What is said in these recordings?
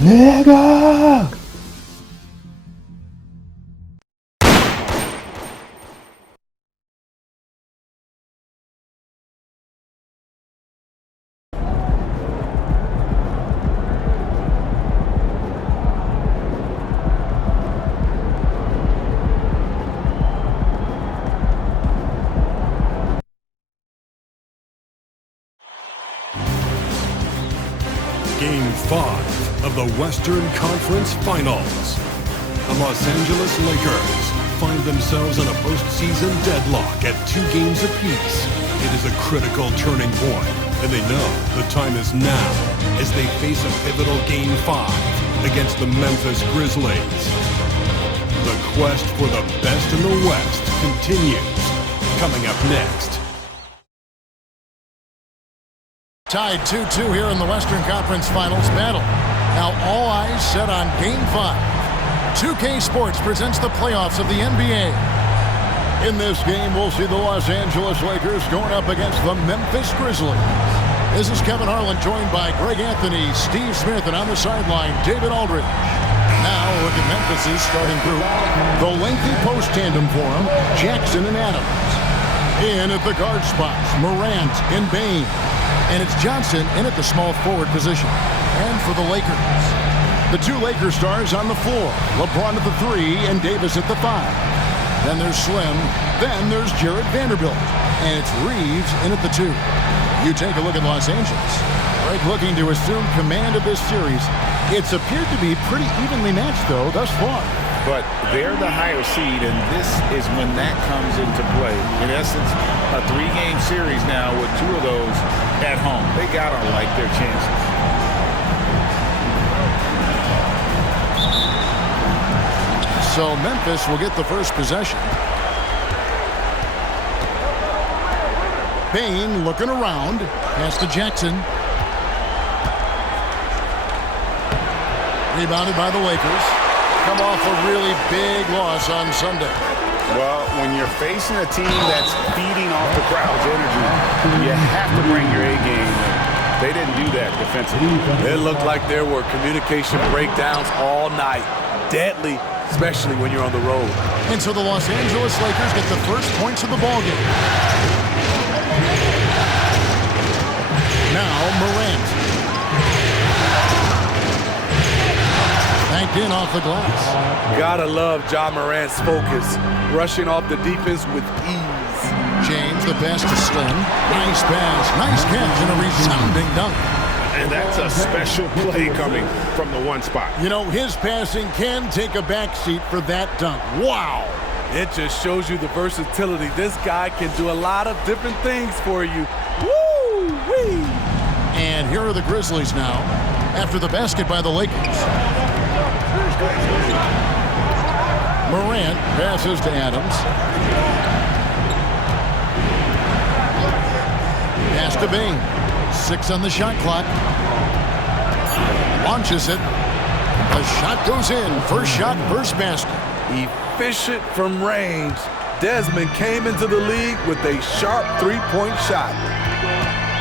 Nigga! Game 5 of the Western Conference Finals. The Los Angeles Lakers find themselves in a postseason deadlock at 2 games apiece. It is a critical turning point, and they know the time is now as they face a pivotal Game 5 against the Memphis Grizzlies. The quest for the best in the West continues. Coming up next. Tied 2-2 here in the Western Conference Finals battle. Now all eyes set on Game 5. 2K Sports presents the playoffs of the NBA. In this game, we'll see the Los Angeles Lakers going up against the Memphis Grizzlies. This is Kevin Harlan, joined by Greg Anthony, Steve Smith, and on the sideline, David Aldridge. Now look at Memphis's starting group. The lengthy post tandem for them, Jackson and Adams. In at the guard spots, Morant and Bain. And it's Johnson in at the small forward position. And for the Lakers, the 2 Lakers stars on the floor. LeBron at the 3 and Davis at the 5. Then there's Slim. Then there's Jared Vanderbilt. And it's Reeves in at the 2. You take a look at Los Angeles. Right, looking to assume command of this series. It's appeared to be pretty evenly matched, though, thus far. But they're the higher seed, and this is when that comes into play. In essence, a 3-game series now with 2 of those at home. They gotta like their chances. So Memphis will get the first possession. Bain looking around. Pass to Jackson. Rebounded by the Lakers. Come off a really big loss on Sunday. Well, when you're facing a team that's feeding off the crowd's energy, you have to bring your A game. They didn't do that defensively. It looked like there were communication breakdowns all night. Deadly, especially when you're on the road. And so the Los Angeles Lakers get the first points of the ballgame. Now Morant. Banked in off the glass. Gotta love Ja Morant's focus, rushing off the defense with ease. James, the pass to Slim. Nice pass, nice catch, and a resounding dunk. And that's a special play coming from the 1 spot. You know, his passing can take a backseat for that dunk. Wow! It just shows you the versatility. This guy can do a lot of different things for you. Woo-wee! And here are the Grizzlies now, after the basket by the Lakers. Morant passes to Adams. Pass to Bain. 6 on the shot clock. Launches it. The shot goes in. First shot, first basket. Efficient from range. Desmond came into the league with a sharp 3-point shot.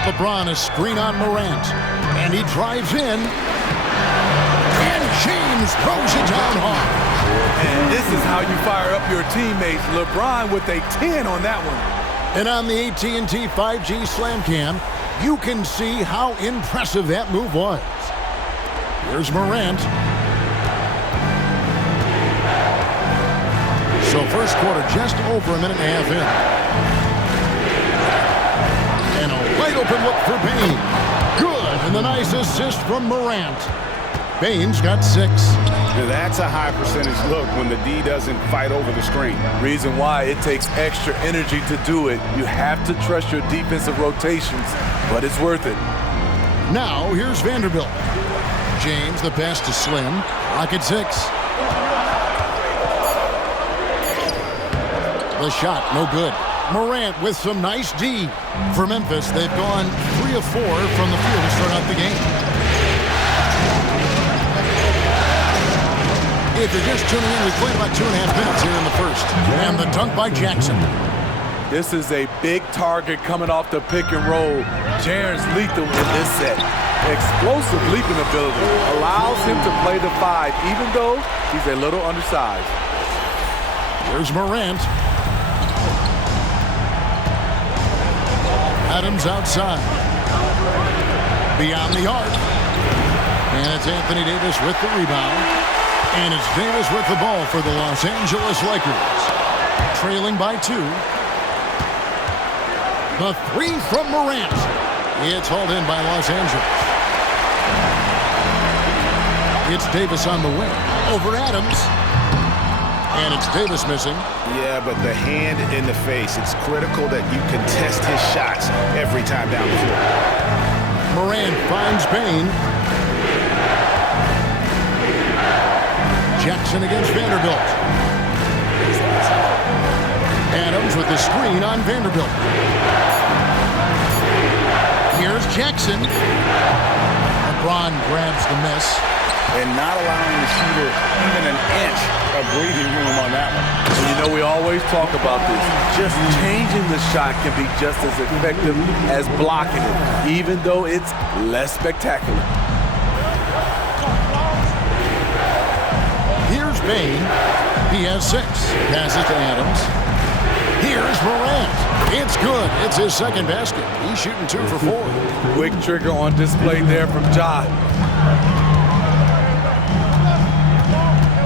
LeBron a screen on Morant. And he drives in. And James throws it down hard. And this is how you fire up your teammates. LeBron with a 10 on that one. And on the AT&T 5G Slam Cam, you can see how impressive that move was. Here's Morant. So first quarter just over a minute and a half in. And a wide open look for Bain. Good, and the nice assist from Morant. Bain's got 6. Now that's a high percentage look when the D doesn't fight over the screen. Reason why it takes extra energy to do it. You have to trust your defensive rotations, but it's worth it. Now here's Vanderbilt. James, the pass to Slim. Pocket 6. The shot, no good. Morant with some nice D. For Memphis, they've gone 3 of 4 from the field to start out the game. If you're just tuning in, we played about 2.5 minutes here in the first. And the dunk by Jackson. This is a big target coming off the pick and roll. Jaren's lethal in this set. Explosive leaping ability allows him to play the 5, even though he's a little undersized. Here's Morant. Adams outside. Beyond the arc. And it's Anthony Davis with the rebound. And it's Davis with the ball for the Los Angeles Lakers. Trailing by 2. The 3 from Morant. It's hauled in by Los Angeles. It's Davis on the wing. Over Adams. And it's Davis missing. Yeah, but the hand in the face. It's critical that you contest his shots every time down the floor. Morant finds Bane. Jackson against Vanderbilt. Adams with the screen on Vanderbilt. Here's Jackson. LeBron grabs the miss. And not allowing the shooter even an inch of breathing room on that one. And you know, we always talk about this. Just changing the shot can be just as effective as blocking it, even though it's less spectacular. Here's Bane. He has 6. Passes to Adams. Here's Morant. It's good. It's his second basket. He's shooting 2 for 4. Quick trigger on display there from Ja.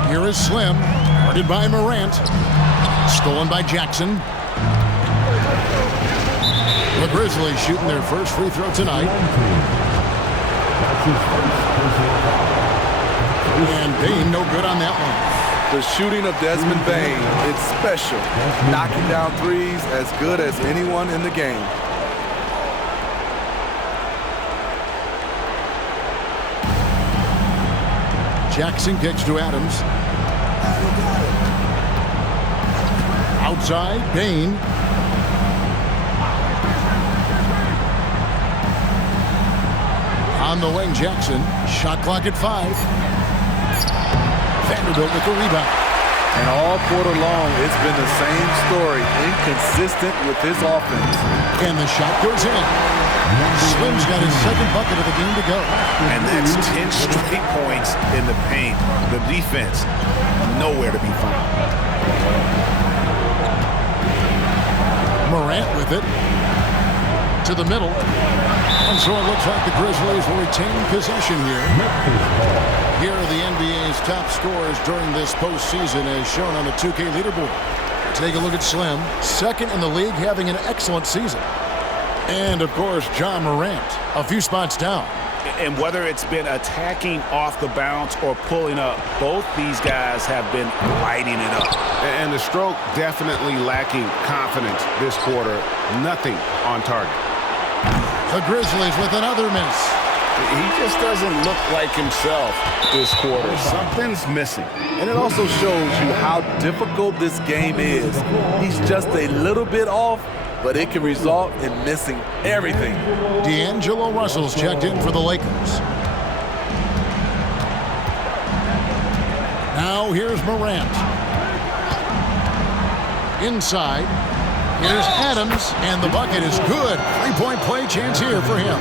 Here is Slim. Guarded by Morant. Stolen by Jackson. The Grizzlies shooting their first free throw tonight. And Bane no good on that one. The shooting of Desmond Bane, it's special. Knocking down threes as good as anyone in the game. Jackson kicks to Adams. Outside, Bane. On the wing, Jackson. Shot clock at 5. Vanderbilt with the rebound. And all quarter long, it's been the same story. Inconsistent with his offense. And the shot goes in. Slim's got his second bucket of the game to go. And that's 10 straight points in the paint. The defense, nowhere to be found. Morant with it. To the middle. And so it looks like the Grizzlies will retain possession here. Here are the NBA's top scorers during this postseason as shown on the 2K leaderboard. Take a look at Slim, second in the league, having an excellent season. And, of course, John Morant, a few spots down. And whether it's been attacking off the bounce or pulling up, both these guys have been lighting it up. And the stroke definitely lacking confidence this quarter. Nothing on target. The Grizzlies with another miss. He just doesn't look like himself this quarter. Something's missing. And it also shows you how difficult this game is. He's just a little bit off, but it can result in missing everything. D'Angelo Russell's checked in for the Lakers. Now here's Morant. Inside. Here's Adams, and the bucket is good. 3-point play chance here for him.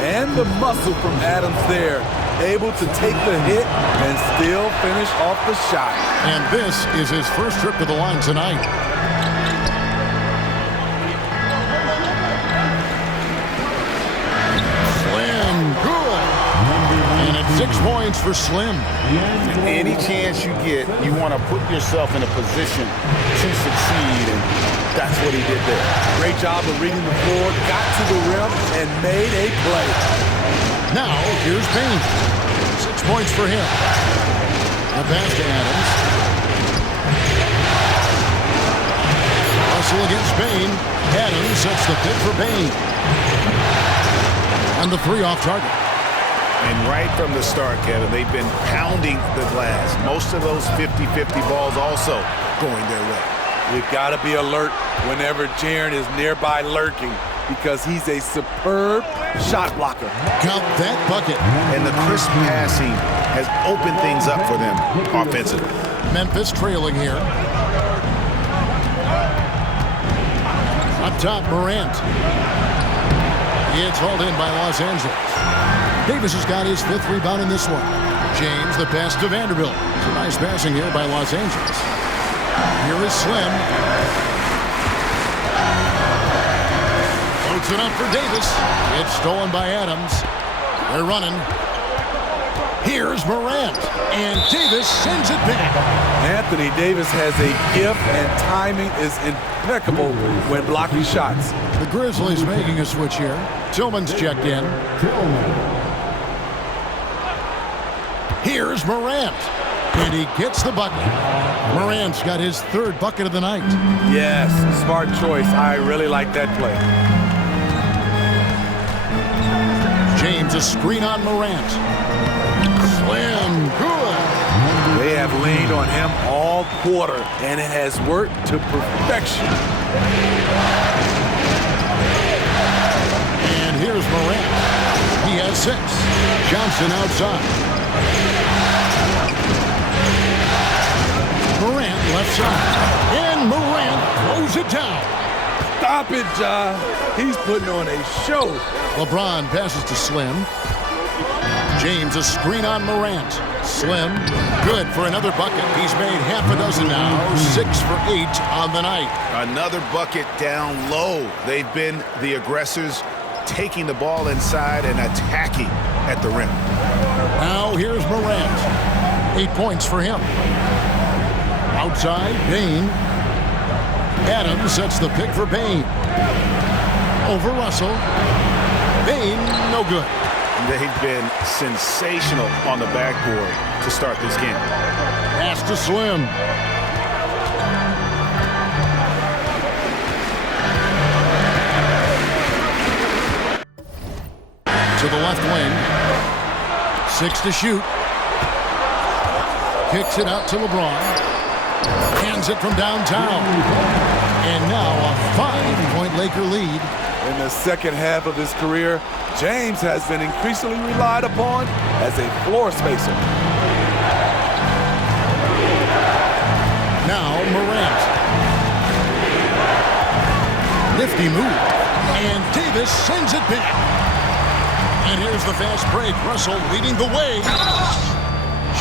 And the muscle from Adams there. Able to take the hit and still finish off the shot. And this is his first trip to the line tonight. Slim, good. And it's 6 points for Slim. Any chance you get, you want to put yourself in a position to succeed, and that's what he did there. Great job of reading the floor, got to the rim, and made a play. Now, here's Bane. 6 points for him. The pass to Adams. Russell against Bane. Adams sets the pick for Bane. And the 3 off target. And right from the start, Kevin, they've been pounding the glass. Most of those 50-50 balls also going their way. You've got to be alert whenever Jaren is nearby lurking because he's a superb shot blocker. Count that bucket. And the crisp passing has opened things up for them offensively. Memphis trailing here. Up top, Morant. It's hauled in by Los Angeles. Davis has got his 5th rebound in this one. James, the pass to Vanderbilt. It's a nice passing here by Los Angeles. Here is Slim. Floats it up for Davis. It's stolen by Adams. They're running. Here's Morant. And Davis sends it back. Anthony Davis has a gift, and timing is impeccable when blocking shots. The Grizzlies making a switch here. Tillman's checked in. Here's Morant. And he gets the bucket. Morant's got his 3rd bucket of the night. Yes, smart choice. I really like that play. James, a screen on Morant. Slim, good. They have leaned on him all quarter, and it has worked to perfection. And here's Morant. He has 6. Johnson outside. Morant left side. And Morant throws it down. Stop it, Ja. He's putting on a show. LeBron passes to Slim. James, a screen on Morant. Slim, good for another bucket. He's made half a dozen now. 6 for 8 on the night. Another bucket down low. They've been the aggressors, taking the ball inside and attacking at the rim. Now here's Morant. 8 points for him. Outside, Bain. Adams sets the pick for Bain. Over Russell. Bain, no good. They've been sensational on the backboard to start this game. Pass to Slim. To the left wing. 6 to shoot. Kicks it out to LeBron. Hands it from downtown. And now a 5-point Laker lead. In the second half of his career, James has been increasingly relied upon as a floor spacer. Now Morant. Nifty move. And Davis sends it back. And here's the fast break. Russell leading the way.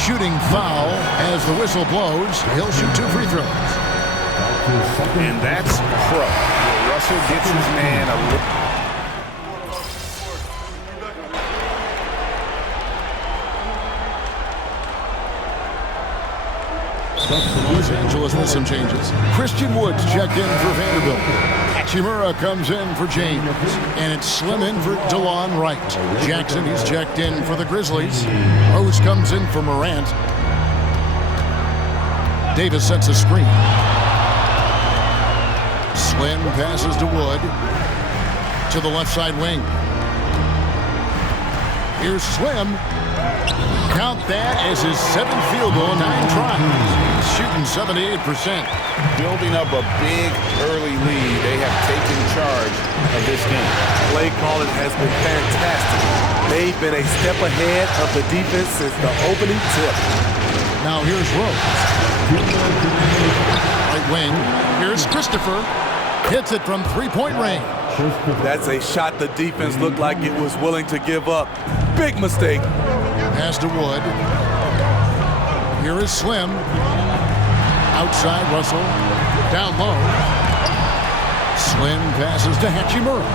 Shooting foul as the whistle blows. He'll shoot 2 free throws. And that's pro. Russell gets his man a little. Los Angeles with some changes. Christian Woods checked in for Vanderbilt. Hachimura comes in for James. And it's Slim in for DeLon Wright. Jackson, he's checked in for the Grizzlies. Rose comes in for Morant. Davis sets a screen. Slim passes to Wood. To the left side wing. Here's Slim. Count that as his 7th field goal in 9 tries. He's shooting 78%. Building up a big early lead. They have taken charge of this game. Play calling has been fantastic. They've been a step ahead of the defense since the opening tip. Now here's Rose. Right wing. Here's Christopher. Hits it from 3-point range. That's a shot the defense looked like it was willing to give up. Big mistake. Pass to Wood. Here is Slim. Outside Russell. Down low. Slim passes to Hachimura.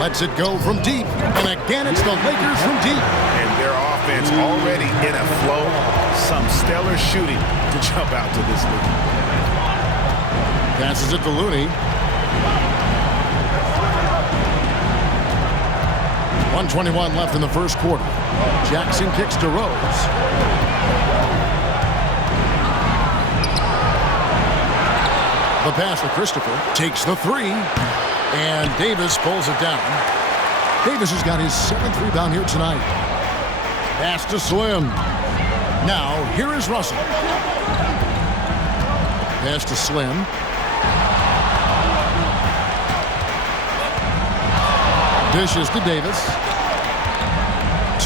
Lets it go from deep. And again, it's the Lakers from deep. And their offense already in a flow. Some stellar shooting to jump out to this lead. Passes it to Looney. 1:21 left in the first quarter. Jackson kicks to Rose. The pass to Christopher. Takes the 3. And Davis pulls it down. Davis has got his 7th rebound here tonight. Pass to Slim. Now, here is Russell. Pass to Slim. Dishes to Davis.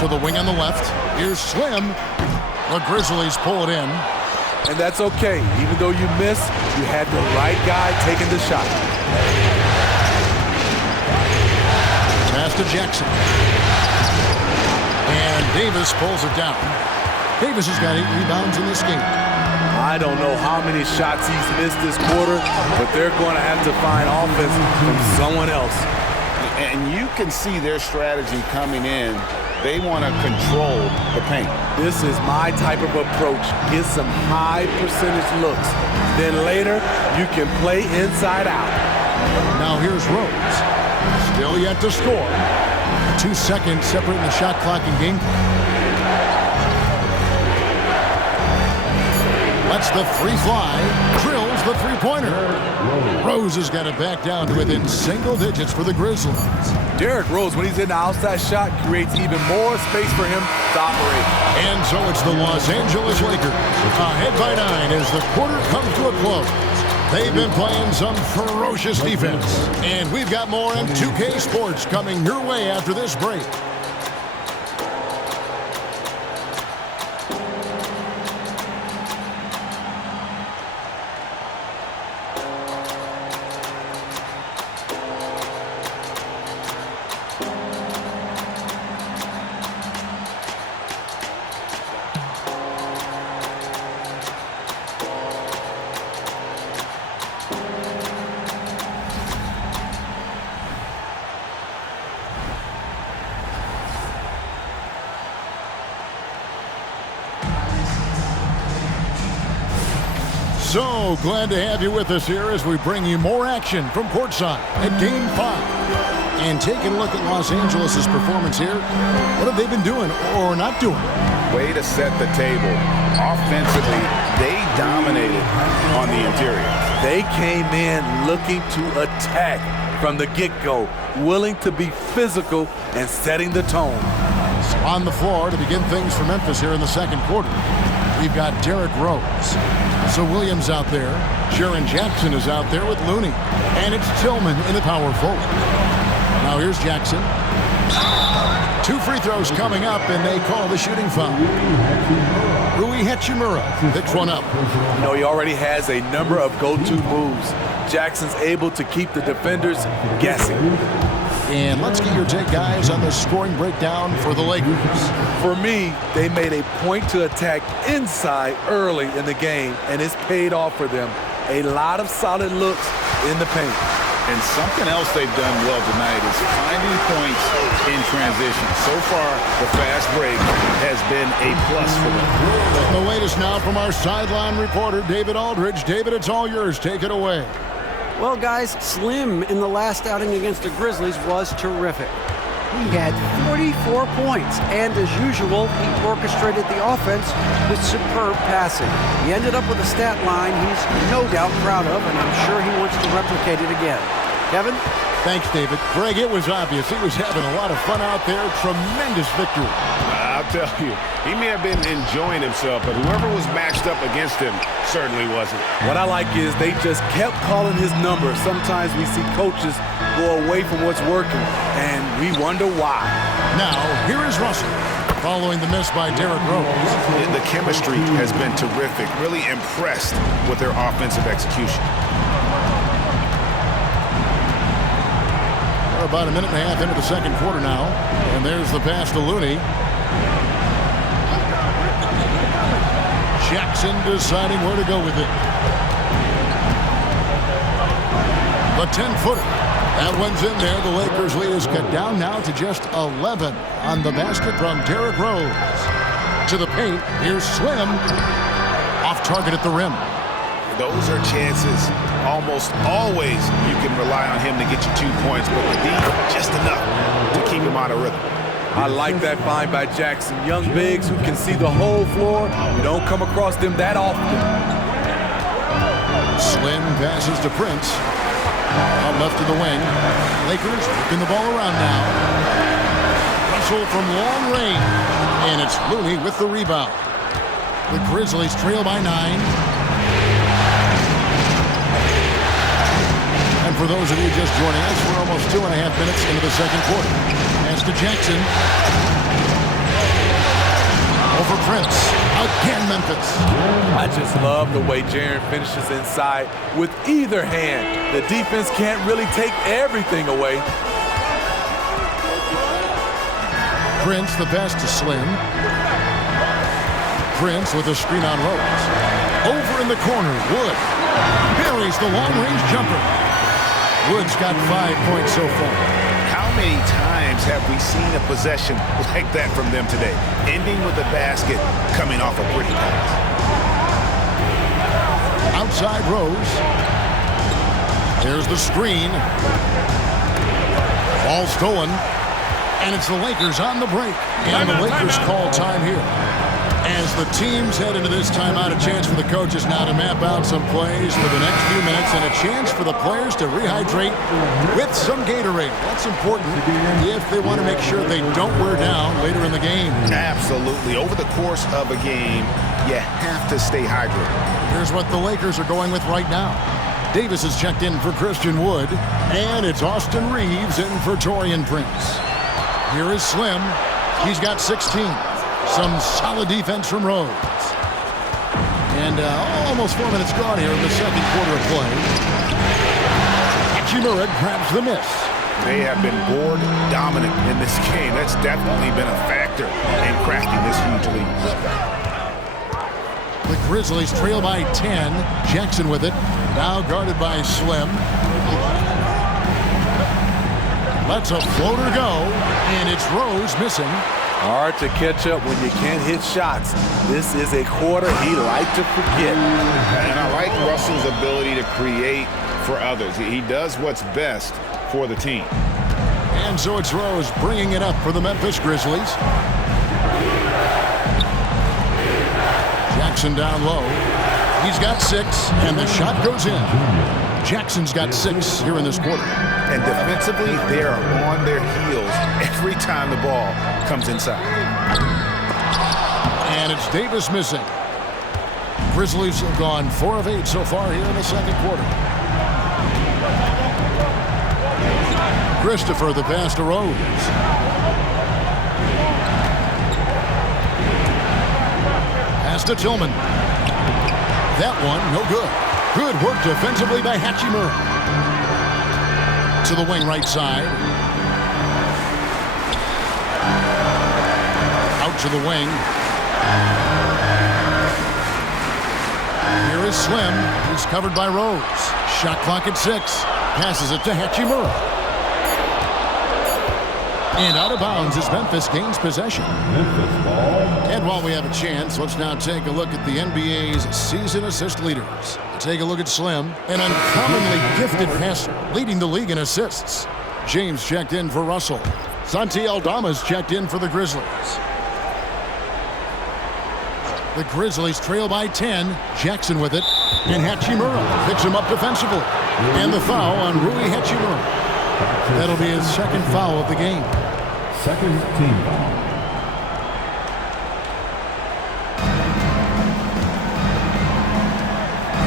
To the wing on the left. Here's Slim. The Grizzlies pull it in. And that's okay. Even though you miss, You had the right guy taking the shot. Pass to Jackson. And Davis pulls it down. Davis has got 8 rebounds in this game. I don't know how many shots he's missed this quarter, but they're going to have to find offense from someone else. And you can see their strategy coming in. They want to control the paint. This is my type of approach. Get some high percentage looks. Then later, you can play inside out. Now here's Rose. Still yet to score. 2 seconds separating the shot clock and game clock. Lets the three fly. Drills the three-pointer. Rose has got it back down to within single digits for the Grizzlies. Derrick Rose, when he's in the outside shot, creates even more space for him to operate. And so it's the Los Angeles Lakers ahead by 9 as the quarter comes to a close. They've been playing some ferocious defense. And we've got more on 2K Sports coming your way after this break. So glad to have you with us here as we bring you more action from courtside at Game 5. And taking a look at Los Angeles' performance here, what have they been doing or not doing? Way to set the table. Offensively, they dominated on the interior. They came in looking to attack from the get-go, willing to be physical and setting the tone. On the floor to begin things for Memphis here in the second quarter, we've got Derrick Rose. So Williams out there. Jaren Jackson is out there with Looney. And it's Tillman in the power forward. Now here's Jackson. 2 free throws coming up, and they call the shooting foul. Rui Hachimura picks one up. You know, he already has a number of go-to moves. Jackson's able to keep the defenders guessing. And let's get your take, guys, on the scoring breakdown for the Lakers. For me, they made a point to attack inside early in the game, and it's paid off for them. A lot of solid looks in the paint. And something else they've done well tonight is finding points in transition. So far, the fast break has been a plus for them. The latest now from our sideline reporter, David Aldridge. David, it's all yours. Take it away. Well, guys, Slim in the last outing against the Grizzlies was terrific. He had 44 points, and as usual, he orchestrated the offense with superb passing. He ended up with a stat line he's no doubt proud of, and I'm sure he wants to replicate it again. Kevin? Thanks, David. Greg, it was obvious. He was having a lot of fun out there. Tremendous victory. I'll tell you, he may have been enjoying himself, but whoever was matched up against him certainly wasn't. What I like is they just kept calling his number. Sometimes we see coaches go away from what's working, and we wonder why. Now, here is Russell, following the miss by Derrick Rose. The chemistry has been terrific. Really impressed with their offensive execution. We're about a minute and a half into the second quarter now, and there's the pass to Looney. Jackson deciding where to go with it. The 10-footer. That one's in there. The Lakers lead is cut down now to just 11 on the basket from Derrick Rose. To the paint. Here's Slim. Off target at the rim. Those are chances. Almost always you can rely on him to get you 2 points, but the D, just enough to keep him out of rhythm. I like that find by Jackson. Young bigs who can see the whole floor. You don't come across them that often. Slim passes to Prince. Out left to the wing. Lakers working the ball around now. Russell from long range. And it's Looney with the rebound. The Grizzlies trail by 9. And for those of you just joining us, we're almost 2.5 minutes into the second quarter. Pass to Jackson. Over Prince. Again, Memphis. I just love the way Jaren finishes inside with either hand. The defense can't really take everything away. Prince, the pass to Slim. Prince with a screen on Rose. Over in the corner, Wood. Buries the long-range jumper. Wood's got 5 points so far. How many times have we seen a possession like that from them today? Ending with a basket, coming off a pretty pass. Outside Rose. There's the screen. Ball stolen. And it's the Lakers on the break. And the Lakers call time here. As the teams head into this timeout, a chance for the coaches now to map out some plays for the next few minutes and a chance for the players to rehydrate with some Gatorade. That's important if they want to make sure they don't wear down later in the game. Absolutely. Over the course of a game, you have to stay hydrated. Here's what the Lakers are going with right now. Davis is checked in for Christian Wood, and it's Austin Reeves in for Taurean Prince. Here is Slim. He's got 16. Some solid defense from Rose. And almost 4 minutes gone here in the second quarter of play. Hachimura grabs the miss. They have been board dominant in this game. That's definitely been a factor in crafting this huge lead. The Grizzlies trail by 10. Jackson with it. Now guarded by Slim. Lets a floater go. And it's Rose missing. Hard to catch up when you can't hit shots. This is a quarter he liked to forget. And I like Russell's ability to create for others. He does what's best for the team. And so it's Rose bringing it up for the Memphis Grizzlies. Jackson down low. He's got 6, and the shot goes in. Jackson's got 6 here in this quarter. And defensively, they are on their heels every time the ball comes inside. And it's Davis missing. Grizzlies have gone 4 of 8 so far here in the second quarter. Christopher, the pass to Rose. Pass to Tillman. That one, no good. Good work defensively by Hachimura. To the wing right side. Out to the wing. Here is Slim. He's covered by Rose. Shot clock at 6. Passes it to Hachimura. And out of bounds as Memphis gains possession. And while we have a chance, let's now take a look at the NBA's season assist leaders. Take a look at Slim, an uncommonly gifted passer, leading the league in assists. James checked in for Russell. Santi Aldama's checked in for the Grizzlies. The Grizzlies trail by 10. Jackson with it. And Hachimura picks him up defensively. And the foul on Rui Hachimura. That'll be his second foul of the game. Second team foul.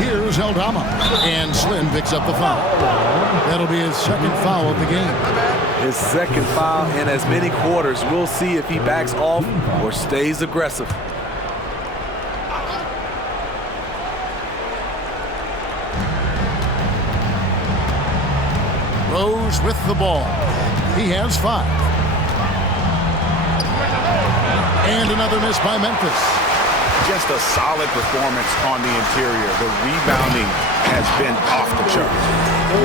Here's Aldama. And Slim picks up the foul. That'll be his second foul of the game. His second foul in as many quarters. We'll see if he backs off or stays aggressive. Rose with the ball. He has 5. And another miss by Memphis. Just a solid performance on the interior. The rebounding has been off the charts.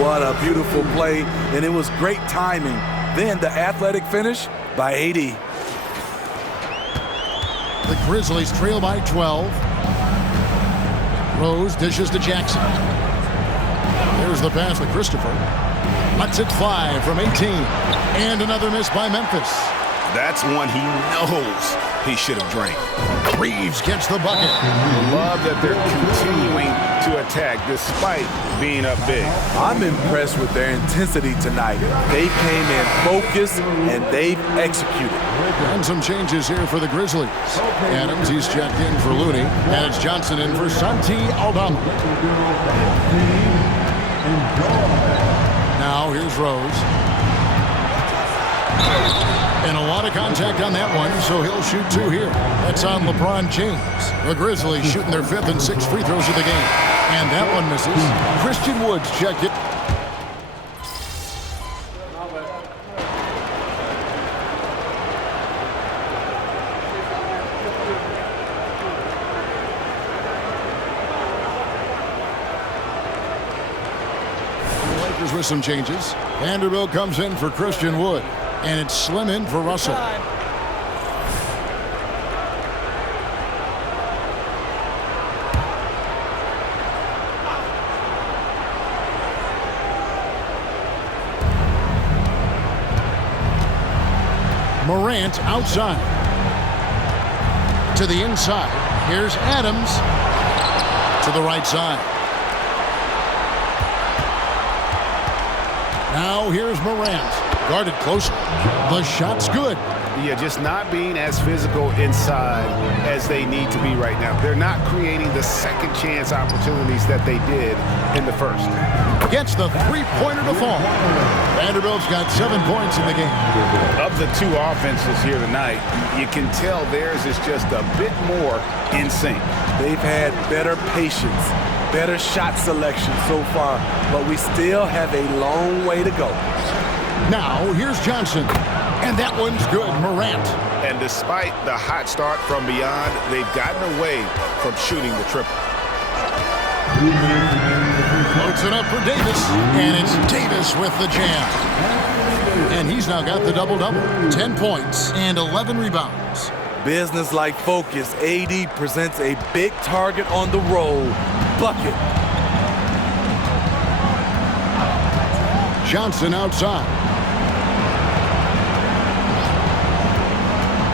What a beautiful play, and it was great timing. Then the athletic finish by AD. The Grizzlies trail by 12. Rose dishes to Jackson. There's the pass to Christopher. Lets it fly from 18. And another miss by Memphis. That's one he knows he should have drank. Reeves gets the bucket. Love that they're continuing to attack despite being up big. I'm impressed with their intensity tonight. They came in focused and they've executed. And some changes here for the Grizzlies. Adams, he's checked in for Looney. And it's Johnson in for Santi Aldama. Now here's Rose. And a lot of contact on that one, so he'll shoot 2 here. That's on LeBron James. The Grizzlies shooting their 5th and 6th free throws of the game. And that one misses. Christian Woods checked it. With some changes. Vanderbilt comes in for Christian Wood, and it's Slim in for Russell. Morant outside. To the inside. Here's Adams. To the right side. Now here's Morant. Guarded closely. The shot's good. Yeah, just not being as physical inside as they need to be right now. They're not creating the second chance opportunities that they did in the first. Gets the three-pointer to fall. Vanderbilt's got 7 points in the game. Of the 2 offenses here tonight, you can tell theirs is just a bit more in sync. They've had better patience, better shot selection so far, but we still have a long way to go. Now, here's Johnson. And that one's good, Morant. And despite the hot start from beyond, they've gotten away from shooting the triple. Floats it up for Davis. And it's Davis with the jam. And he's now got the double-double. 10 points and 11 rebounds. Business-like focus. AD presents a big target on the roll. Bucket. Johnson outside.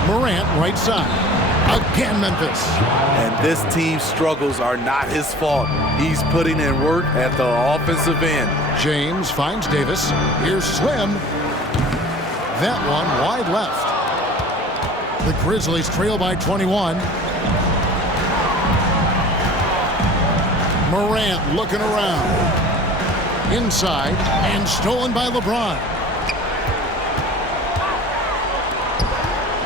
Morant right side. Again, Memphis. And this team's struggles are not his fault. He's putting in work at the offensive end. James finds Davis. Here's Slim. That one wide left. The Grizzlies trail by 21. Morant looking around. Inside and stolen by LeBron.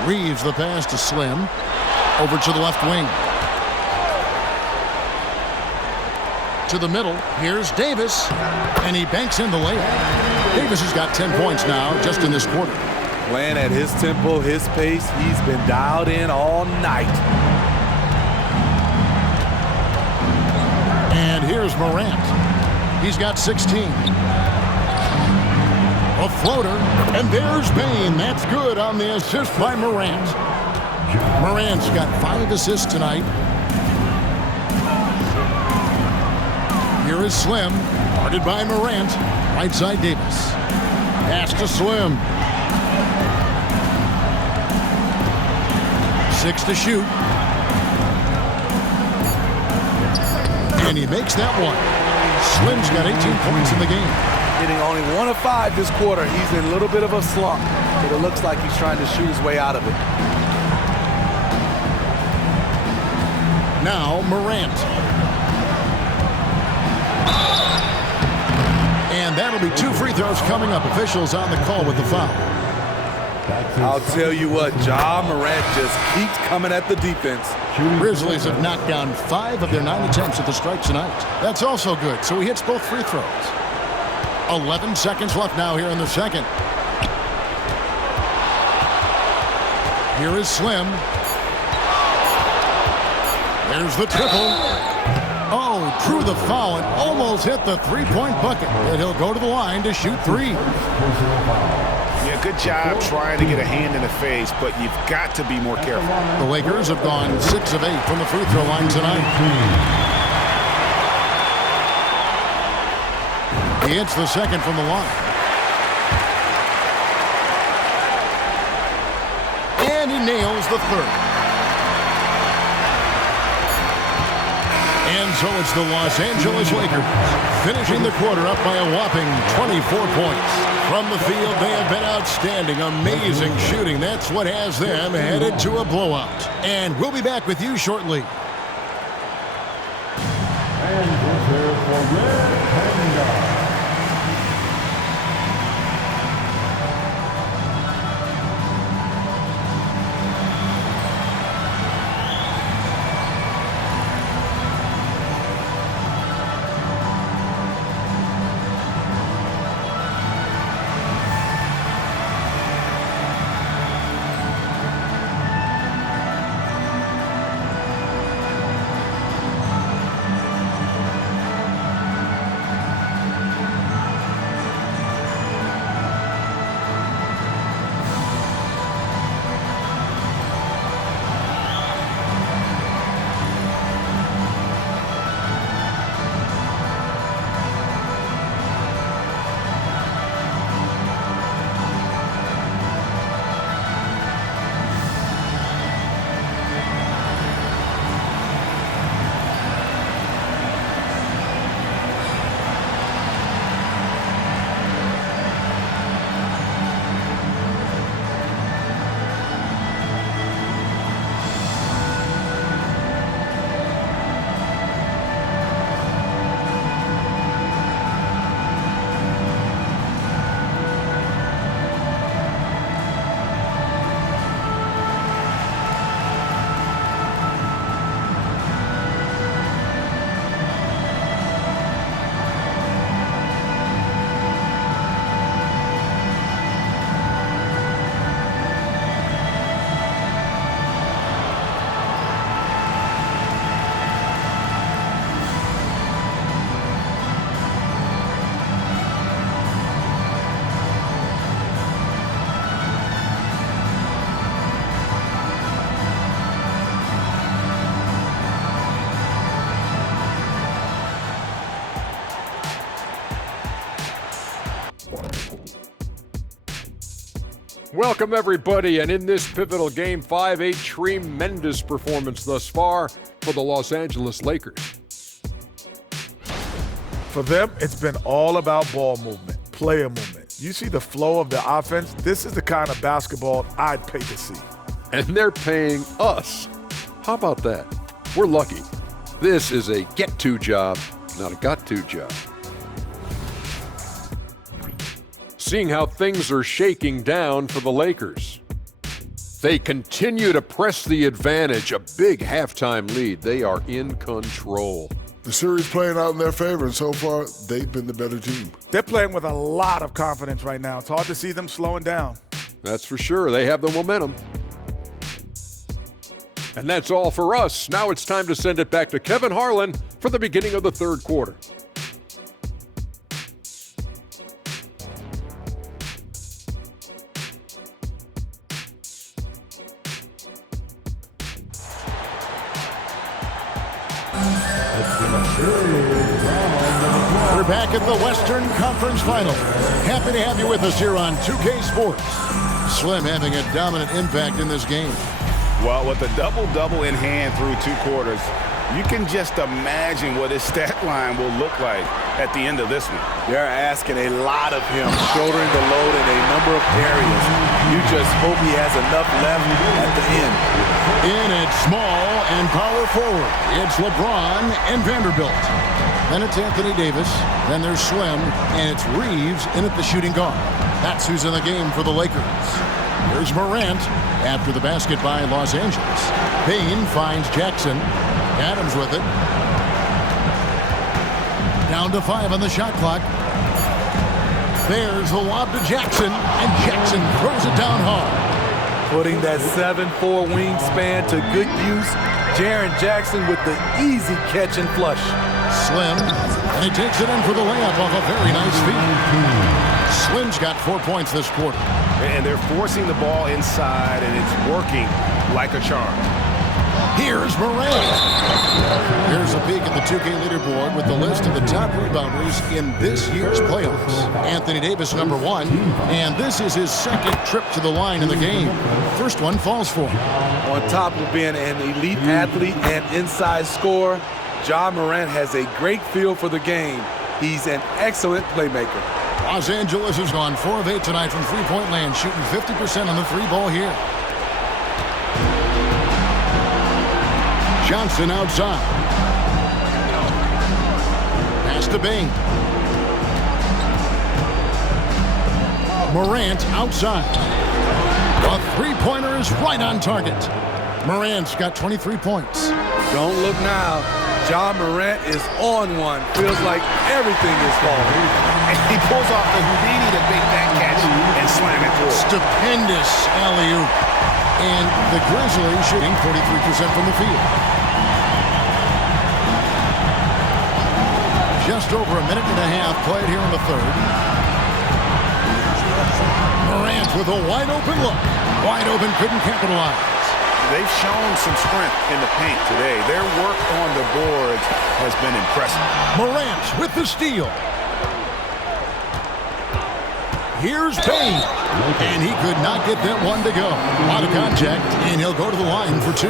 Reeves the pass to Slim. Over to the left wing. To the middle. Here's Davis. And he banks in the layup. Davis has got 10 points now just in this quarter. Playing at his tempo, his pace. He's been dialed in all night. And here's Morant. He's got 16. A floater, and there's Bain. That's good on the assist by Morant. Morant's got 5 assists tonight. Here is Slim, guarded by Morant. Right side Davis. Pass to Slim. 6 to shoot. And he makes that one. Slim's got 18 points in the game. Hitting only 1 of 5 this quarter. He's in a little bit of a slump, but it looks like he's trying to shoot his way out of it. Now Morant. And that'll be 2 free throws coming up. Officials on the call with the foul. I'll tell you what, Ja Morant just keeps coming at the defense. Grizzlies have knocked down 5 of their 9 attempts at the stripe tonight. That's also good, so he hits both free throws. 11 seconds left now here in the second. Here is Slim. There's the triple. Oh, drew the foul and almost hit the three-point bucket. But he'll go to the line to shoot 3. Yeah, good job trying to get a hand in the face, but you've got to be more careful. The Lakers have gone 6 of 8 from the free throw line tonight. He hits the second from the line. And he nails the third. And so it's the Los Angeles Lakers finishing the quarter up by a whopping 24 points. From the field, they have been outstanding. Amazing shooting. That's what has them headed to a blowout. And we'll be back with you shortly. And prepare for red Panda. Welcome, everybody, and in this pivotal Game 5, a tremendous performance thus far for the Los Angeles Lakers. For them, it's been all about ball movement, player movement. You see the flow of the offense? This is the kind of basketball I'd pay to see. And they're paying us. How about that? We're lucky. This is a get-to job, not a got-to job. Seeing how things are shaking down for the Lakers. They continue to press the advantage, a big halftime lead. They are in control. The series playing out in their favor, and so far, they've been the better team. They're playing with a lot of confidence right now. It's hard to see them slowing down. That's for sure. They have the momentum. And that's all for us. Now it's time to send it back to Kevin Harlan for the beginning of the third quarter. We're back at the Western Conference Final. Happy to have you with us here on 2K Sports. Slim having a dominant impact in this game. Well, with a double-double in hand through 2 quarters, you can just imagine what his stat line will look like at the end of this one. They're asking a lot of him, shouldering the load in a number of areas. You just hope he has enough left at the end. In at small and power forward, it's LeBron and Vanderbilt. Then it's Anthony Davis. Then there's Slim, and it's Reeves in at the shooting guard. That's who's in the game for the Lakers. Here's Morant after the basket by Los Angeles. Payne finds Jackson. Adams with it. Down to 5 on the shot clock. There's the lob to Jackson, and Jackson throws it down hard. Putting that 7'4" wingspan to good use. Jaren Jackson with the easy catch and flush. Slim, and he takes it in for the layup off a very nice feed. Slim's got 4 points this quarter. And they're forcing the ball inside, and it's working like a charm. Here's Morant. Here's a peek at the 2K leaderboard with the list of the top rebounders in this year's playoffs. Anthony Davis, number 1, and this is his second trip to the line in the game. First one falls for him. On top of being an elite athlete and inside scorer, Ja Morant has a great feel for the game. He's an excellent playmaker. Los Angeles has gone 4 of 8 tonight from three-point land, shooting 50% on the 3-ball here. Johnson outside. Pass to Bane. Morant outside. A three-pointer is right on target. Morant's got 23 points. Don't look now. Ja Morant is on one. Feels like everything is falling. And he pulls off the Houdini to make that catch and slam it through. Stupendous alley-oop. And the Grizzlies shooting 43% from the field. Just over a minute and a half played here in the third. Morant with a wide-open look. Wide open, couldn't capitalize. They've shown some strength in the paint today. Their work on the boards has been impressive. Morant with the steal. Here's Payne. And he could not get that one to go. A lot of contact, and he'll go to the line for 2.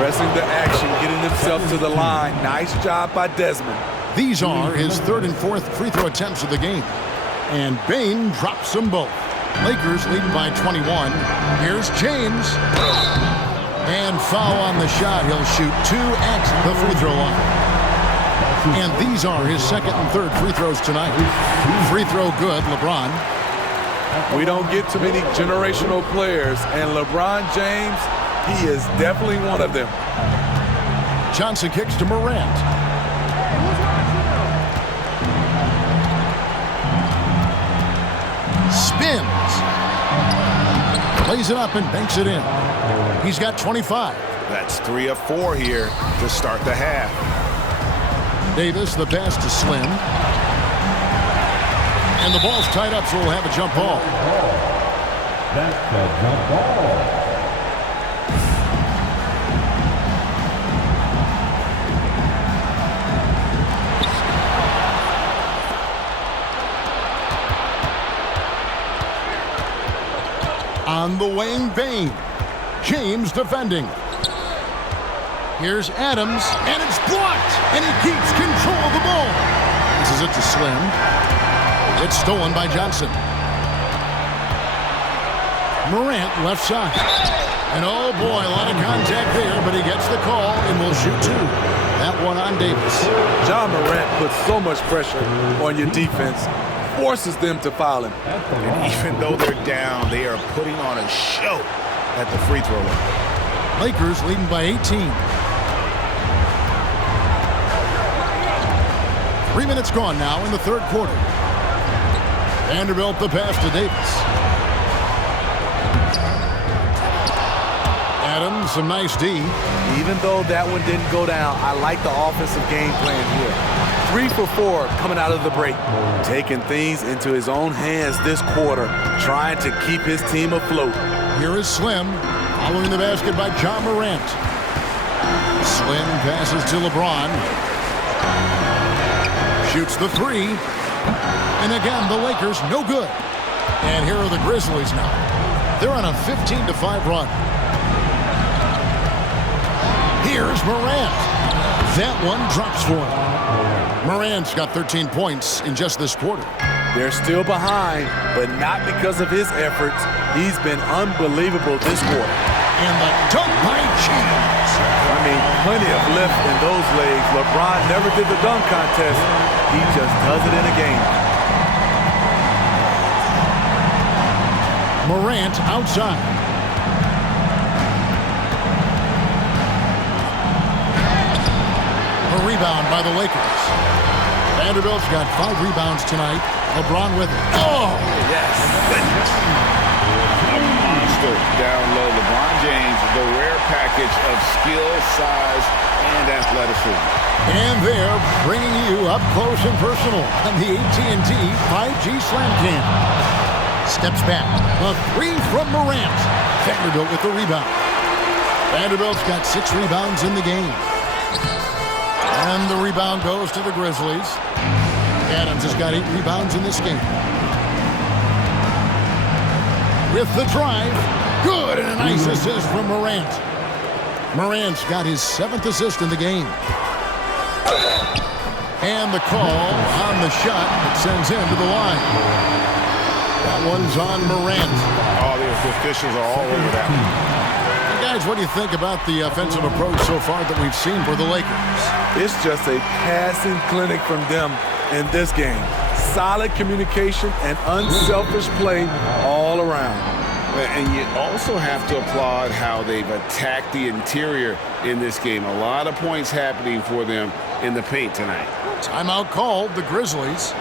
Pressing the action, getting himself to the line. Nice job by Desmond. These are his 3rd and 4th free throw attempts of the game. And Bane drops them both. Lakers lead by 21. Here's James. And foul on the shot. He'll shoot 2 at the free throw line. And these are his 2nd and 3rd free throws tonight. Free throw good, LeBron. We don't get too many generational players, and LeBron James, he is definitely one of them. Johnson kicks to Morant. Spins. Lays it up and banks it in. He's got 25. That's 3 of 4 here to start the half. Davis, the pass to Slim. And the ball's tied up, so we'll have a jump ball. That's a jump ball. On the wing, Bain. James defending. Here's Adams, and it's blocked, and he keeps control of the ball. This is it to Slim. It's stolen by Johnson. Morant left side. And oh boy, a lot of contact there, but he gets the call and will shoot two. That one on Davis. John Morant puts so much pressure on your defense, forces them to foul him. And even though they're down, they are putting on a show at the free throw line. Lakers leading by 18. 3 minutes gone now in the third quarter. Vanderbilt the pass to Davis. Adams, some nice D. Even though that one didn't go down, I like the offensive game plan here. 3 for 4 coming out of the break. Taking things into his own hands this quarter, trying to keep his team afloat. Here is Slim, following the basket by John Morant. Slim passes to LeBron. Shoots the three. And again, the Lakers no good. And here are the Grizzlies now. They're on a 15-5 run. Here's Morant. That one drops for him. Morant's got 13 points in just this quarter. They're still behind, but not because of his efforts. He's been unbelievable this quarter. And the dunk by James. I mean, plenty of lift in those legs. LeBron never did the dunk contest. He just does it in a game. Morant outside. A rebound by the Lakers. Vanderbilt's got 5 rebounds tonight. LeBron with it. Oh! Yes. A monster down low. LeBron James, the rare package of skill, size, and athleticism. And they're bringing you up close and personal on the AT&T 5G Slam Cam. Steps back. A 3 from Morant. Vanderbilt with the rebound. Vanderbilt's got 6 rebounds in the game. And the rebound goes to the Grizzlies. Adams has got 8 rebounds in this game. With the drive. Good, and a nice assist from Morant. Morant's got his 7th assist in the game. And the call on the shot that sends him to the line. That one's on Morant. All the officials are all over that one. Guys, what do you think about the offensive approach so far that we've seen for the Lakers? It's just a passing clinic from them in this game. Solid communication and unselfish play all around. And you also have to applaud how they've attacked the interior in this game. A lot of points happening for them in the paint tonight. Timeout called, the Grizzlies.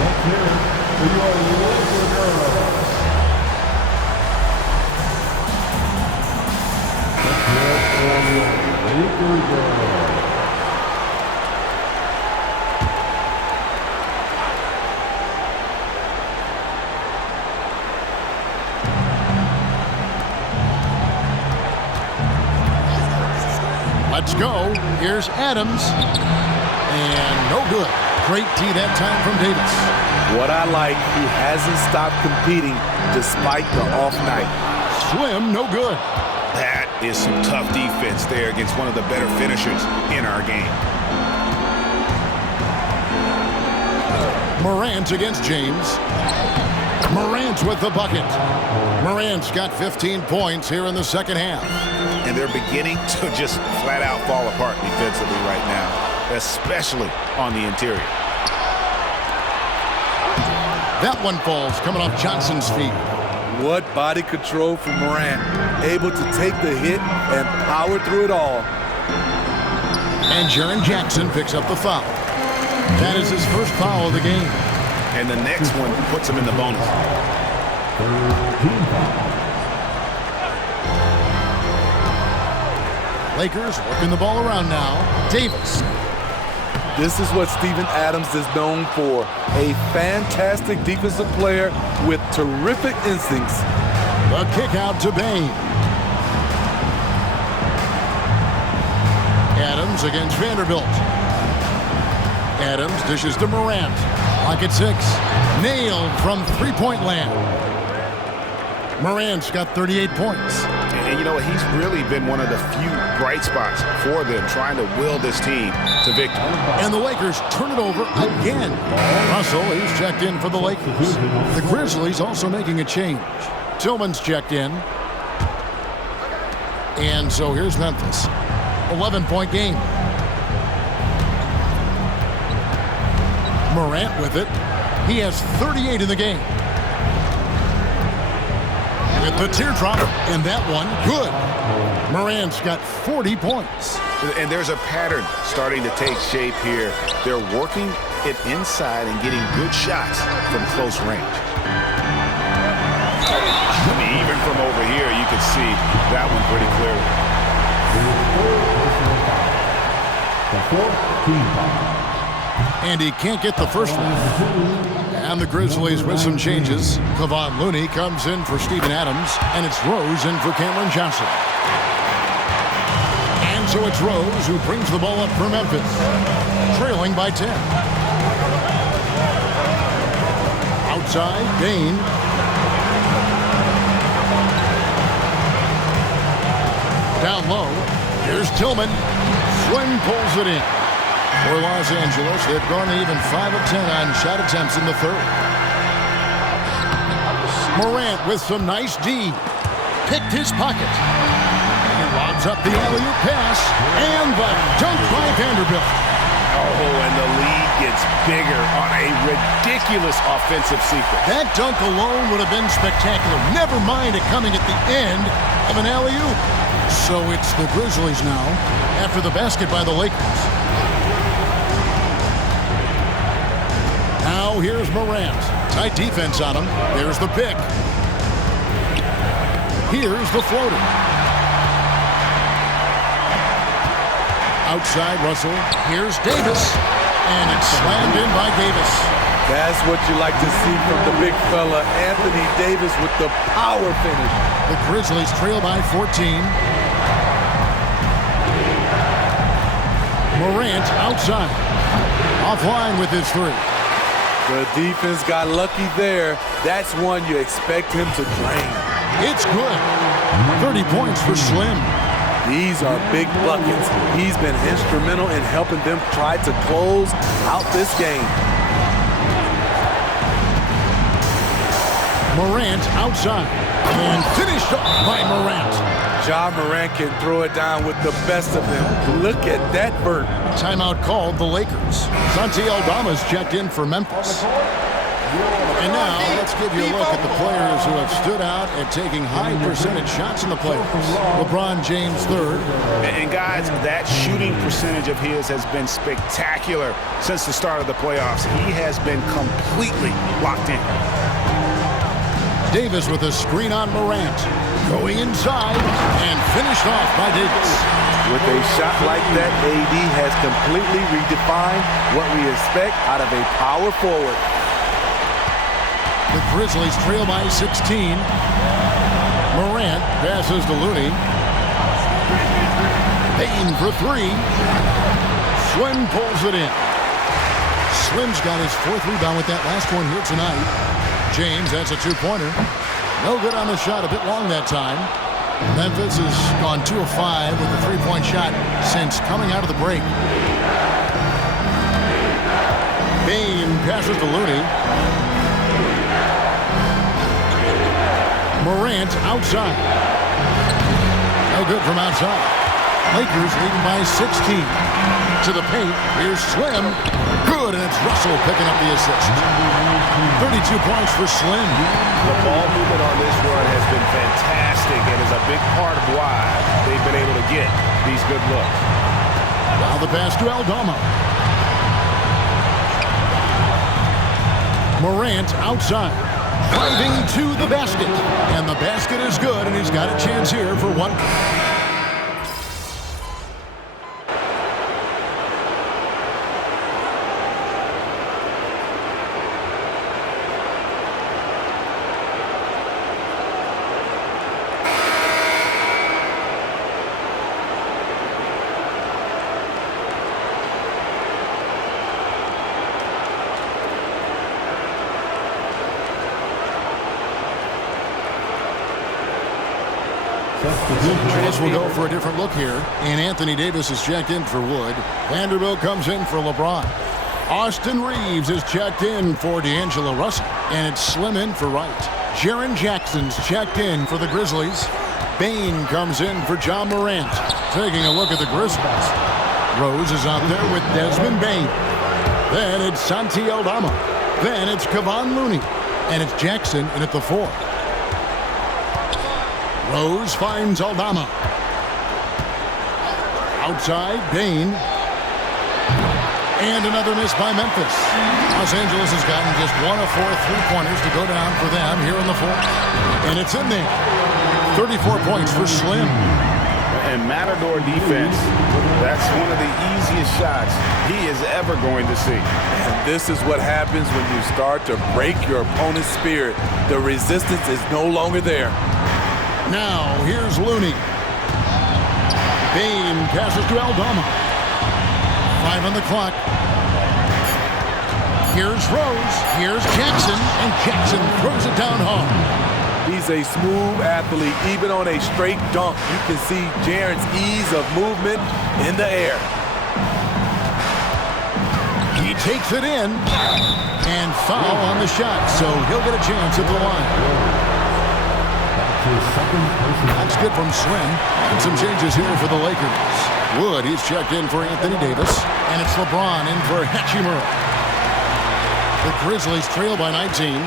Let's hear it for your Laker girls. Let's go. Here's Adams. And no good. Great D that time from Davis. What I like, he hasn't stopped competing despite the off night. Slim, no good. That is some tough defense there against one of the better finishers in our game. Morant against James. Morant with the bucket. Morant's got 15 points here in the second half. And they're beginning to just flat out fall apart defensively right now, especially on the interior. That one falls coming off Johnson's feet. What body control from Morant. Able to take the hit and power through it all. And Jaren Jackson picks up the foul. That is his first foul of the game. And the next one puts him in the bonus. Lakers working the ball around now. Davis. This is what Steven Adams is known for. A fantastic defensive player with terrific instincts. The kick out to Bain. Adams against Vanderbilt. Adams dishes to Morant. Clock at 6. Nailed from three-point land. Morant's got 38 points. And you know what? He's really been one of the few bright spots for them, trying to will this team to victory. And the Lakers turn it over again. Russell, he's checked in for the Lakers. The Grizzlies also making a change. Tillman's checked in. And so here's Memphis. 11-point game. Morant with it. He has 38 in the game. With the teardrop, and that one, good. Morant's got 40 points. And there's a pattern starting to take shape here. They're working it inside and getting good shots from close range. I mean, even from over here, you can see that one pretty clearly. And he can't get the first one. And the Grizzlies with some changes. Kevon Looney comes in for Steven Adams, and it's Rose in for Cameron Johnson. And so it's Rose who brings the ball up for Memphis, trailing by 10. Outside, Dane. Down low, here's Tillman. Slim pulls it in. For Los Angeles, they've gone even 5 of 10 on shot attempts in the third. Morant with some nice D. Picked his pocket. He lobs up the alley-oop pass. And the dunk by Vanderbilt. Oh, and the lead gets bigger on a ridiculous offensive sequence. That dunk alone would have been spectacular. Never mind it coming at the end of an alley-oop. So it's the Grizzlies now after the basket by the Lakers. Now here's Morant. Tight defense on him. There's the pick. Here's the floater. Outside Russell. Here's Davis. And it's slammed in by Davis. That's what you like to see from the big fella, Anthony Davis, with the power finish. The Grizzlies trail by 14. Morant outside. Offline with his three. The defense got lucky there. That's one you expect him to drain. It's good. 30 points for Slim. These are big buckets. He's been instrumental in helping them try to close out this game. Morant outside. And finished off by Morant. Ja Morant can throw it down with the best of them. Look at that vert. Timeout called the Lakers. Santi Aldama's checked in for Memphis. And now let's give you a look at the players who have stood out at taking high percentage shots in the playoffs. LeBron James third. And guys, that shooting percentage of his has been spectacular since the start of the playoffs. He has been completely locked in. Davis with a screen on Morant. Going inside and finished off by Davis. With a shot like that, AD has completely redefined what we expect out of a power forward. The Grizzlies trail by 16. Morant passes to Looney. Payne for three. Slim pulls it in. Slim's got his fourth rebound with that last one here tonight. James has a two-pointer. No good on the shot, a bit long that time. Memphis has gone 2 of 5 with the three-point shot since coming out of the break. Payne passes to Looney. Morant outside. No good from outside. Lakers leading by 16. To the paint. Here's Slim. Good, and it's Russell picking up the assist. 32 points for Slim. The ball movement on this run has been fantastic and is a big part of why they've been able to get these good looks. Now the pass to Aldama. Morant outside. Driving to the basket. And the basket is good, and he's got a chance here for one. Dallas will go for a different look here. And Anthony Davis is checked in for Wood. Vanderbilt comes in for LeBron. Austin Reeves is checked in for D'Angelo Russell. And it's Slim in for Wright. Jaren Jackson's checked in for the Grizzlies. Bane comes in for John Morant. Taking a look at the Grizzlies. Rose is out there with Desmond Bane. Then it's Santi Aldama. Then it's Kevon Looney. And it's Jackson in at the 4. Rose finds Aldama. Outside, Bane. And another miss by Memphis. Los Angeles has gotten just 1 of 4 3-pointers to go down for them here in the 4th. And it's in there. 34 points for Slim. And Matador defense, that's one of the easiest shots he is ever going to see. And this is what happens when you start to break your opponent's spirit. The resistance is no longer there. Now, here's Looney. Bane passes to Aldama. 5 on the clock. Here's Rose. Here's Jackson. And Jackson throws it down hard. He's a smooth athlete. Even on a straight dunk, you can see Jaren's ease of movement in the air. He takes it in. And foul on the shot, so he'll get a chance at the line. That's good from Slim. And some changes here for the Lakers. Wood, he's checked in for Anthony Davis. And it's LeBron in for Hachimura. The Grizzlies trail by 19.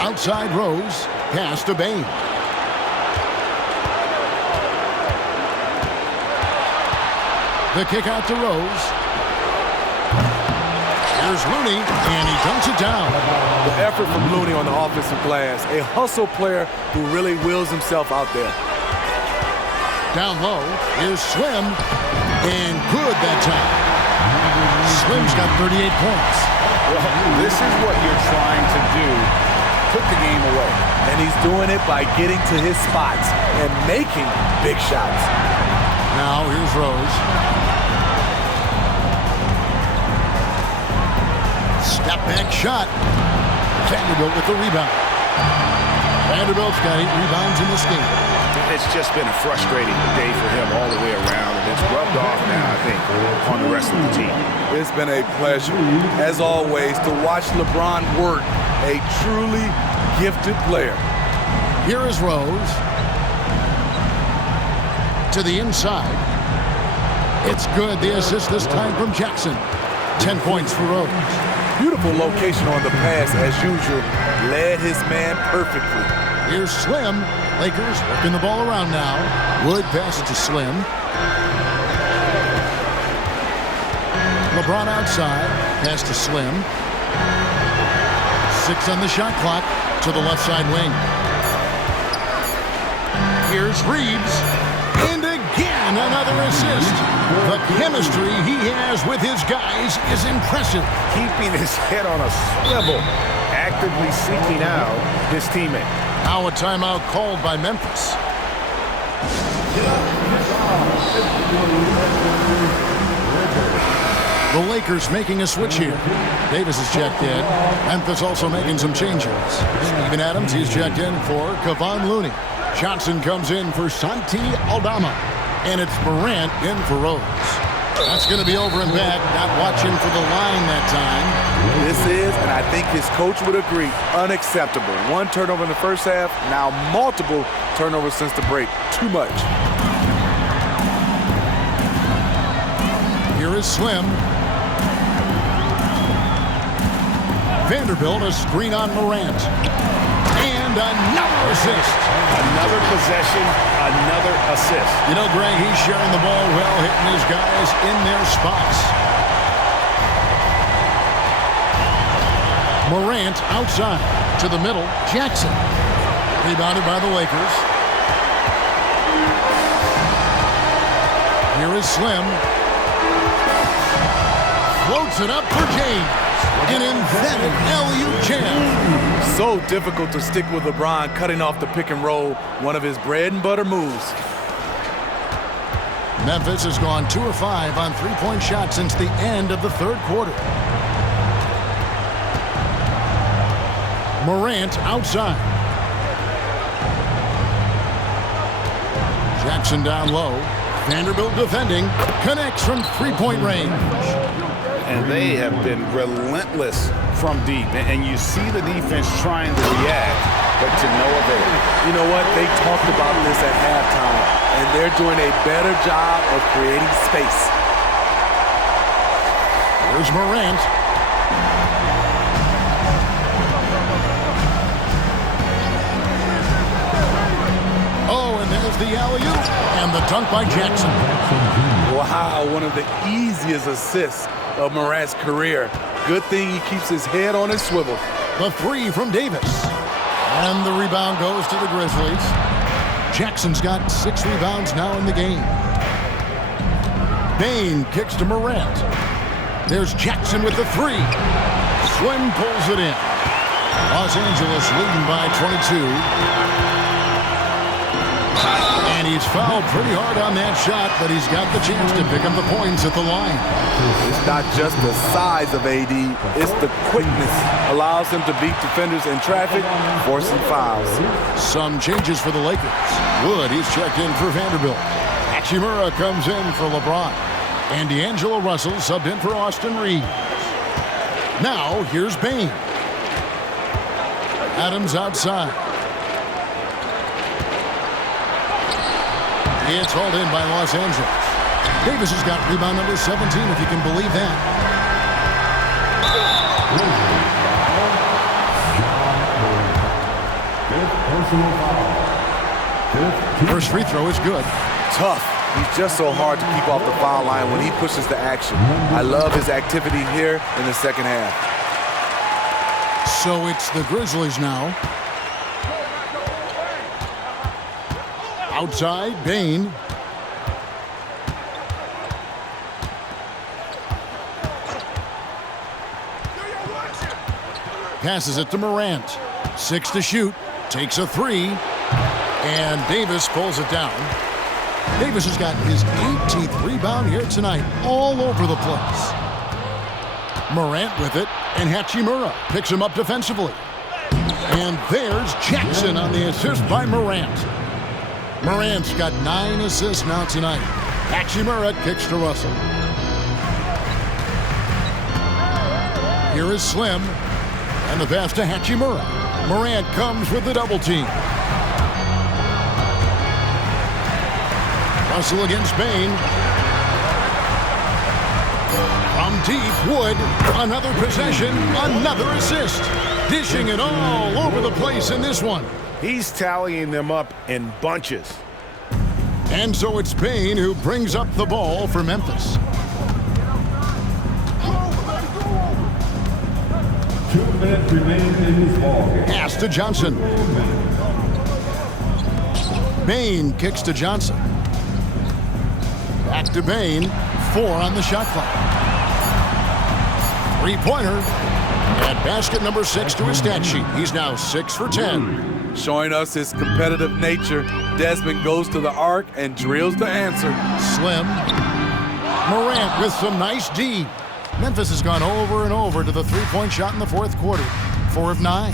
Outside Rose. Pass to Bane. The kick out to Rose. Here's Looney, and he dunks it down. The effort from Looney on the offensive glass. A hustle player who really wills himself out there. Down low, here's Slim, and good that time. Slim's got 38 points. Well, this is what you're trying to do. Put the game away. And he's doing it by getting to his spots and making big shots. Now here's Rose. Step back shot. Vanderbilt with the rebound. Vanderbilt's got 8 rebounds in this game. It's just been a frustrating day for him all the way around, and it's rubbed off now, I think, on the rest of the team. It's been a pleasure, as always, to watch LeBron work. A truly gifted player. Here is Rose. To the inside. It's good. The assist this time from Jackson. 10 points for Rose. Beautiful location on the pass, as usual. Led his man perfectly. Here's Slim. Lakers working the ball around now. Wood passes to Slim. LeBron outside. Pass to Slim. 6 on the shot clock to the left side wing. Here's Reeves. And again, another assist. The chemistry he has with his guys is impressive. Keeping his head on a swivel, actively seeking out his teammate. Now a timeout called by Memphis. The Lakers making a switch here. Davis is checked in. Memphis also making some changes. Steven Adams, he's checked in for Kevon Looney. Johnson comes in for Santi Aldama. And it's Morant in for Rose. That's going to be over and back. Not watching for the line that time. This is, and I think his coach would agree, unacceptable. 1 turnover in the first half, now multiple turnovers since the break. Too much. Here is Slim. Vanderbilt, a screen on Morant. And another assist. Another possession, another assist. You know, Greg, he's sharing the ball well, hitting his guys in their spots. Morant outside to the middle. Jackson. Rebounded by the Lakers. Here is Slim. Floats it up for James. An invented LU jam. So difficult to stick with LeBron, cutting off the pick and roll, one of his bread and butter moves. Memphis has gone 2 of 5 on 3-point shots since the end of the third quarter. Morant outside. Jackson down low. Vanderbilt defending. Connects from three-point range. And they have been relentless from deep. And you see the defense trying to react, but to no avail. You know what? They talked about this at halftime, and they're doing a better job of creating space. Here's Morant. Oh, and there's the alley-oop. And the dunk by Jackson. Wow, one of the easiest assists of Morant's career. Good thing he keeps his head on his swivel. The three from Davis. And the rebound goes to the Grizzlies. Jackson's got 6 rebounds now in the game. Bane kicks to Morant. There's Jackson with the three. Slim pulls it in. Los Angeles leading by 22. And he's fouled pretty hard on that shot, but he's got the chance to pick up the points at the line. It's not just the size of AD, it's the quickness. Allows him to beat defenders in traffic, forcing fouls. Some changes for the Lakers. Wood, he's checked in for Vanderbilt. Hachimura comes in for LeBron. And D'Angelo Russell subbed in for Austin Reeves. Now, here's Bane. Adams outside. It's hauled in by Los Angeles. Davis has got rebound number 17, if you can believe that. First free throw is good. Tough. He's just so hard to keep off the foul line when he pushes the action. I love his activity here in the second half. So it's the Grizzlies now. Outside, Bane. Passes it to Morant. 6 to shoot. Takes a three. And Davis pulls it down. Davis has got his 18th rebound here tonight. All over the place. Morant with it. And Hachimura picks him up defensively. And there's Jackson on the assist by Morant. Morant's got 9 assists now tonight. Hachimura kicks to Russell. Here is Slim. And the pass to Hachimura. Morant comes with the double team. Russell against Bane. From deep, Wood. Another possession, another assist. Dishing it all over the place in this one. He's tallying them up in bunches. And so it's Bane who brings up the ball for Memphis. 2 minutes remaining in this ball game. Pass to Johnson. Bane kicks to Johnson. Back to Bane. 4 on the shot clock. Three-pointer. And basket number 6 to his stat sheet. He's now 6 for 10. Showing us his competitive nature, Desmond goes to the arc and drills the answer. Slim. Morant with some nice D. Memphis has gone over and over to the three-point shot in the fourth quarter. 4 of 9.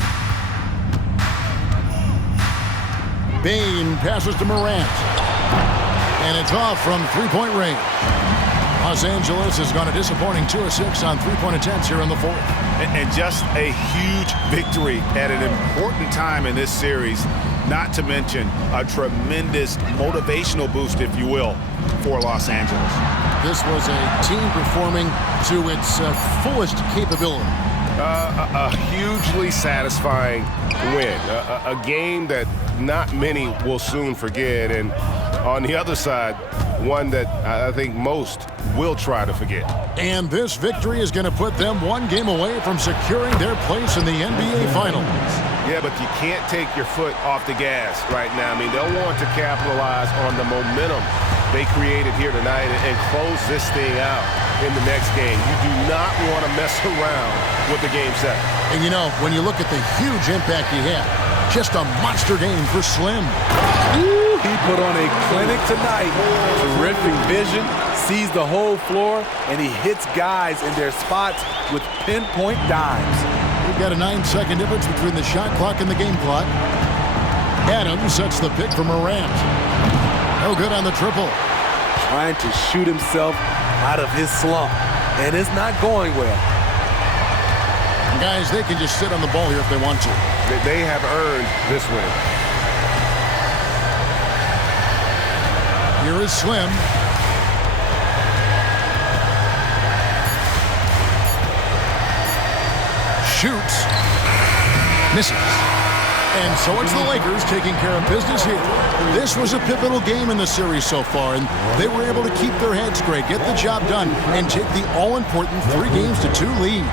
Bane passes to Morant. And it's off from three-point range. Los Angeles has gone a disappointing 2 of 6 on three-point attempts here in the fourth. And just a huge victory at an important time in this series, not to mention a tremendous motivational boost, if you will, for Los Angeles. This was a team performing to its fullest capability. A hugely satisfying win. A game that not many will soon forget. And on the other side, one that I think most will try to forget. And this victory is going to put them 1 game away from securing their place in the NBA Finals. Yeah, but you can't take your foot off the gas right now. I mean, they'll want to capitalize on the momentum they created here tonight and close this thing out in the next game. You do not want to mess around with the game 7. And you know, when you look at the huge impact he had, just a monster game for Slim. He put on a clinic tonight. Terrific vision, sees the whole floor, and he hits guys in their spots with pinpoint dimes. We've got a 9-second difference between the shot clock and the game clock. Adams sets the pick for Morant. No good on the triple. Trying to shoot himself out of his slump, and it's not going well. Guys, they can just sit on the ball here if they want to. They have earned this win. Here is Slim. Shoots. Misses. And so it's the Lakers taking care of business here. This was a pivotal game in the series so far, and they were able to keep their heads straight, get the job done, and take the all-important 3-2 lead.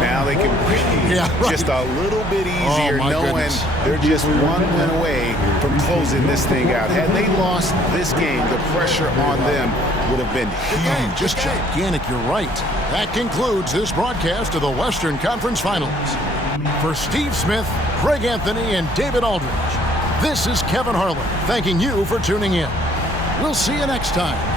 Now they can breathe just a little bit easier, knowing they're just one win away from closing this thing out. Had they lost this game, the pressure on them would have been huge. Just gigantic, you're right. That concludes this broadcast of the Western Conference Finals. For Steve Smith, Craig Anthony, and David Aldridge, this is Kevin Harlan thanking you for tuning in. We'll see you next time